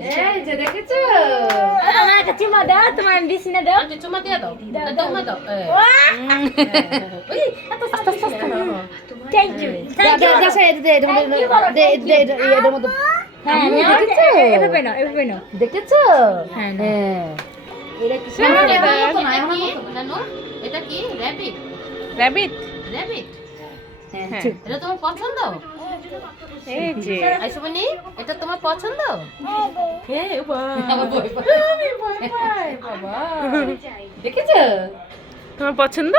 এই যে দেখেছ? আমার চুমা দাও তোমার বিছনা দাও। আচ্ছা চুমা দিয়ে দাও। দাও মা দাও। এই। এত আস্তে আস্তে আস্তে। থ্যাংক ইউ দে দে দে দে দে দে এটার মধ্যে হ্যাঁ দেখেছ? এভাবে এভাবে নাও। দেখেছ? হ্যাঁ, হ্যাঁ। এটা কি না, এটা না, না, এটা না, কি এটা কি? র‍্যাবিট র্যাবিট র‍্যাবিট হ্যাঁ হ্যাঁ। এটা তোমার পছন্দ? এই যে। আইসুমনি এটা তোমার পছন্দ? হে আমার ভয় পায়। বাবা। দেখেছ? তোমার পছন্দ?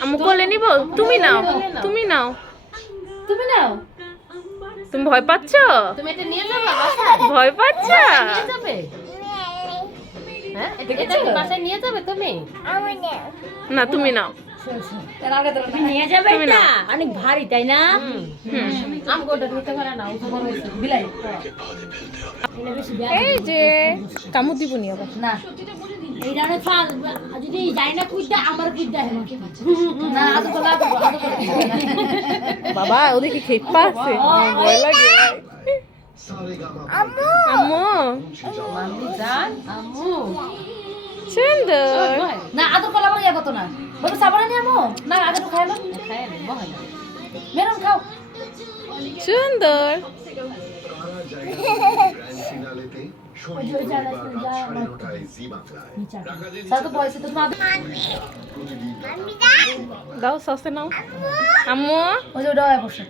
আম্মু কোলে নিব? তুমি নাও। তুমি নাও। তুমি নাও। তুমি ভয় পাচ্ছ? তুমি এটা নিয়ে যাবে? ভয় পাচ্ছ? নিয়ে যাবে? হ্যাঁ এটা- এটা কি বাসায় নিয়ে যাবে তুমি? না তুমি নাও। নিয়ে যাবে তুমি অনেক ভারী তাই না? এই যে আবার। না। এইটা অনেক ফাল যদি যাই না কুইদা আমার কুইদা না আদু তো লাভ আদু বাবা ওদিকে খেপা আছে? ভয় লাগে। আম্মু! মাম্মি আম্মু। সুন্দর কত না। বলে সাবান নিয়ে আমো না আগে তো খাইলো মেরুন খাও। সুন্দর। তো তো দাও সসে নাও। আম্মু। ওই যে ওটা বসে।